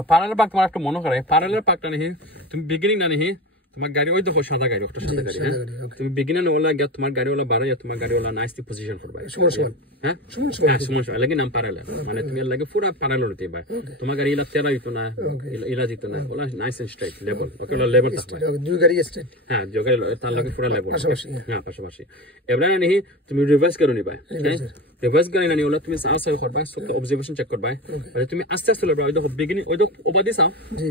so parallel park তোমার একটা মনে করে প্যারালাল পার্কটা নেই তুমি বিগিনিং না নেই তোমার গাড়ি ওই দেখো সাদা গাড়ি একটা সাদা গাড়ি তুমি বিগিনিং ওলা গিয়া তোমার গাড়ি ওলা বাড়াইয়া তোমার গাড়ি ওলা নাইসলি পজিশন করবে হ্যাঁ সমস্যা লাগে নাম প্যারালাল মানে তুমি লাগে পুরো প্যারালাল হতে পারে তোমার গাড়ি ইলা তেরা হইতো না ইলা জিতো না ওলা nice and straight level okay ওলা লেভেল থাকবে দুই গাড়ি স্ট্রেট হ্যাঁ যোগে তার লাগে পুরো লেভেল হ্যাঁ পাশাপাশি এবারে নেই তুমি রিভার্স করো নি ভাই রিভার্স গাড়ি না ওলা তুমি সাহস করবা সব অবজারভেশন চেক করবা মানে তুমি আস্তে আস্তে লড়বা ওই দেখো বিগিনিং ওই দেখো ওবা দিছা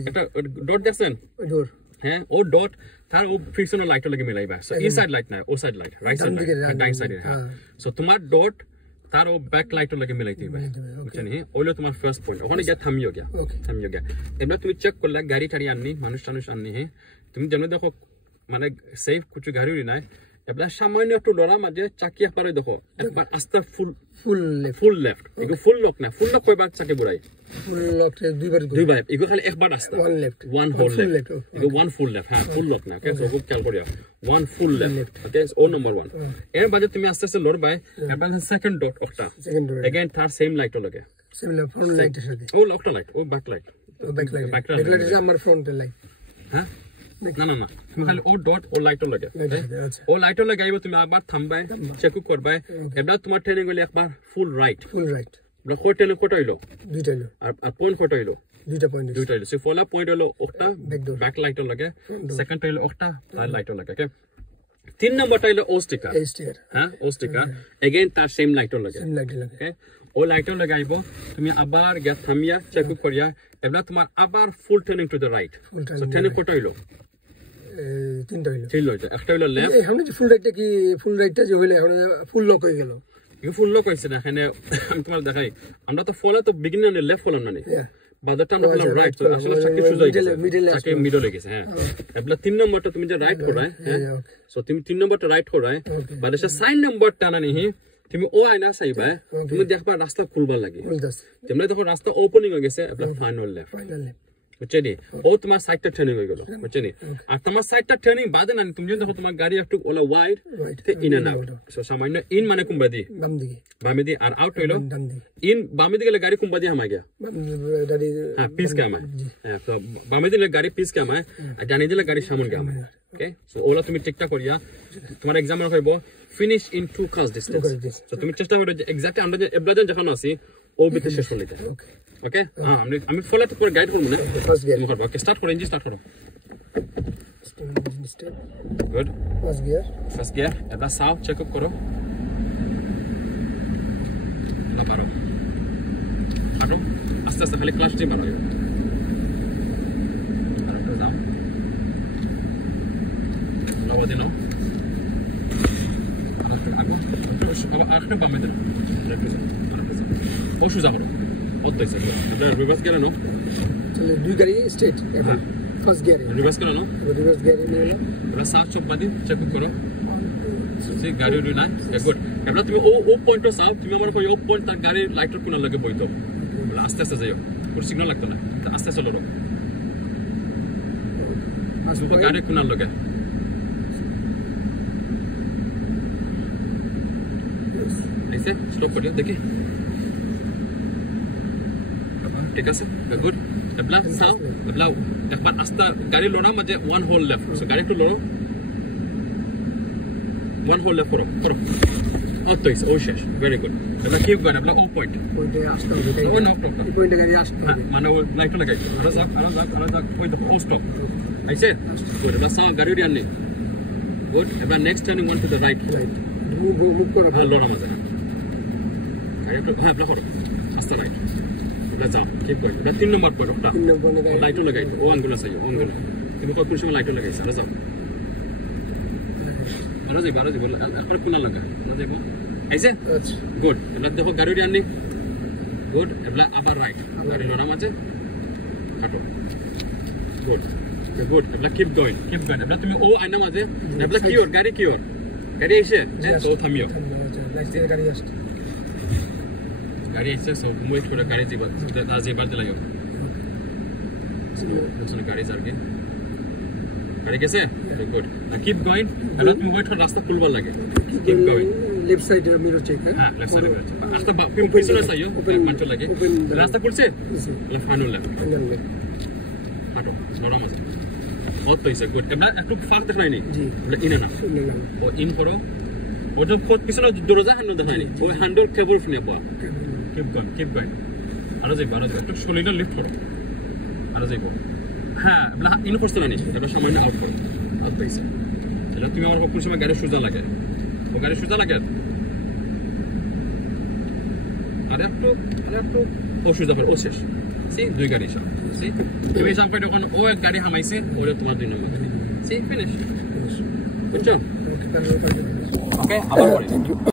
একটা ডট দেখছেন ডোর হ্যাঁ ও ডট তার ও ফ্রিকশনাল লাইট লাগে মিলাইবা সো ইনসাইড লাইট না ও সাইড লাইট রাইট সাইড ডাইন সাইড সো তোমার ডট তার ও ব্যাক লাইট লাগে মিলাইতে হবে বুঝছেন ওইলো তোমার ফার্স্ট পয়েন্ট ওখানে গিয়ে থামিও গিয়া এবার তুমি চেক করলে গাড়ি টাড়ি আননি মানুষ টানুষ আননি তুমি যেন দেখো মানে সেফ কিছু গাড়ি নাই এবার সামান্য একটু লড়া মাঝে চাকিয়া পারে দেখো একবার আস্তে ফুল লেফট এগো ফুল লক না ফুল লক কয়বার চাকে ঘুরাই ফুল লক দুইবার এগো খালি একবার আস্তে ওয়ান হোল লেফট এগো ওয়ান ফুল লেফট হ্যাঁ ফুল লক না ওকে সো খুব খেয়াল করিও ওয়ান ফুল লেফট ওকে ও নাম্বার 1 এর বাদে তুমি আস্তে আস্তে লড়বাই এবার সেকেন্ড ডট অফটা अगेन তার সেম লাইট লাগে সেম ফ্রন্ট লাইট এর সাথে ও লকটা লাইট ও back light back light is আমার ফ্রন্ট লাইট হ্যাঁ না তুমি খালি ও ডট ও লাইট লাগে ও লাইট লাগাইবো তুমি একবার থামবাই চেক করবাই এবার তোমার ট্রেনিং হইলে একবার ফুল রাইট কত ট্রেনিং কত হইলো দুইটা হইলো আর পয়েন্ট কত হইলো দুইটা হইলো সো ফলা পয়েন্ট হইলো ওটা ব্যাক লাইট লাগে সেকেন্ড হইলো ওটা লাইট লাগে ওকে 3 নাম্বারটা হইলো ও স্টিকার হ্যাঁ ও স্টিকার अगेन তার সেম লাইট লাগে ওকে ও লাইট লাগাইবো তুমি আবার গিয়া থামিয়া চেক করিয়া এবার তোমার আবার full turning to the right so turning কত হইলো তিনটা হইলো একটা হইলো লেফট এখন যে ফুল রাইটটা কি ফুল রাইটটা যে হইলো এখন ফুল লক হয়ে গেল এই ফুল লক হইছে না এখানে আমি তোমার দেখাই আমরা তো ফলো তো বিগিনিং এ লেফট ফলো না নি বাট দ্যাট আমরা ফলো রাইট তো আসলে চাকে সুজ হয়ে গেছে চাকে মিডল হয়ে গেছে হ্যাঁ এবার 3 নম্বরটা তুমি যে রাইট করায় সো তুমি 3 নম্বরটা রাইট করায় বাট এসে সাইন নম্বরটা না নি তুমি ও আইনা চাইবা তুমি দেখবা রাস্তা খুলবার লাগে তুমি দেখো রাস্তা ওপেনিং হয়ে গেছে এবার ফাইনাল লেফট বুঝছেনি ও তোমার সাইডটা টার্নিং হয়ে গেল বুঝছেনি আর তোমার সাইডটা টার্নিং বাদে না তুমি দেখো তোমার গাড়ি একটু ওলা ওয়াইড তে ইন এন্ড আউট সো সামান্য ইন মানে কোনবা দি বামে দি আর আউট হইলো ইন বামে দিকে গাড়ি কোনবা দি হামা গয়া হ্যাঁ পিস কে আমায় হ্যাঁ তো বামে দিকে গাড়ি পিস কে আমায় আর ডানে দিকে গাড়ি সামনে কে আমায় ওকে সো ওলা তুমি ঠিকঠাক করিয়া তোমার एग्जाम কইবো finish in 2 class distance so তুমি চেষ্টা করো যে এক্স্যাক্টলি আমরা যে এবলাজন যখন আসি ও বিতে শেষ হইতে ওকে হ্যাঁ আমি ফলো তো করে গাইড করব না ফার্স্ট গিয়ার করব ওকে স্টার্ট করো ইঞ্জিন স্টার্ট করো গুড ফার্স্ট গিয়ার এবার সাউ চেক আপ করো না পারো আস্তে আস্তে খালি ক্লাচ টিপ মারো লাভ দিনো আরেকটা বামে দিন ও সুজা করো অতইছে রিভার্স গিয়ার নো চলে দুই গাড়ি স্ট্রেট ফার্স্ট গিয়ার রিভার্স করো নো রিভার্স গিয়ার নিয়ে এবার সাত চক বাদি চেক করো সেই গাড়ি উড়ি না গুড এবার তুমি ও পয়েন্টটা সাউ তুমি আমার কই ও পয়েন্ট তার গাড়ি লাইটার কোন লাগে বইতো আস্তে আস্তে যাও পুরো সিগন্যাল লাগতো না আস্তে আস্তে লড়ো আসলে গাড়ি কোন লাগে ऐसे स्टॉप करिए देखिए ठीक है गुड এবলা সাউ এবলা একবার আস্তা গাড়ি লোড়া মাঝে ওয়ান হোল লেফট সো গাড়ি একটু লোড়ো ওয়ান হোল লেফট করো অতইস ও শেষ ভেরি গুড এবলা কিপ গোইং এবলা ও পয়েন্টে আসতে হবে ও না পয়েন্টে গাড়ি আসতে হবে মানে ও লাইট লাগাই আরা যাক ওই তো ও স্টপ আইছে গুড এবলা সাউ গাড়ি আননি গুড এবলা next turning one to the right move করো লোড়া মাঝে হ্যাঁ করো আস্তে রাইট যাও কিপ করো এটা 3 নম্বর পয়েন্ট ওটা 3 নম্বর লাইটও লাগাই ও আঙ্গুল আছে আঙ্গুল তুমি কত সময় লাইটও লাগাইছ যাও আরে বল আর কোন লাগা যাবে এইসে গুড এবার দেখো গাড়ি আননি গুড এবার আবার রাইট গাড়ি লড়া মাঝে কাটো গুড এবার কিপ গোইং এবার তুমি ও আইনা মাঝে এবার গাড়ি এসে তো থামিও গাড়ি এসে সব মুভ করে গাড়ি জীবন তার জীবন দিলাও সুনো গাড়ি যারকে গাড়ি গেছে গুড কিপ গোইং এবার তুমি ওয়েট করে রাস্তা খুলবার লাগে keep going left side mirror check হ্যাঁ লেফট সাইডে আছে আস্তে পিছনে চাইও কন্ট্রোল লাগে রাস্তা করছে তাহলে ফাইনাল লেফট হাঁটো নরম আছে বহুত হইছে গুড এমন একটু ফাস্ট দেখাইনি জি বলে ইনে না ও ইন করো ও যখন কোট পিছনে দরজা হ্যান্ডেল দেখাইনি ও হ্যান্ডেল কেবল ফিনে পা কিপ গোইং আর যাই বারো একটু শরীরটা লিফট করো আর যাইব হ্যাঁ না ইন করতে না এবার সামান্য আউট করো আউট হইছে তাহলে তুমি আমার কোন সময় গাড়ি সোজা লাগে ও গাড়ি সোজা লাগে আর একটু ও সোজা করে ও শেষ সি দুই গাড়ি সব সি তুমি সামনে যখন ও এক গাড়ি হামাইছে ওরে তোমার দুই নম্বর গাড়ি সি ফিনিশ বুঝছো ওকে আবার পরে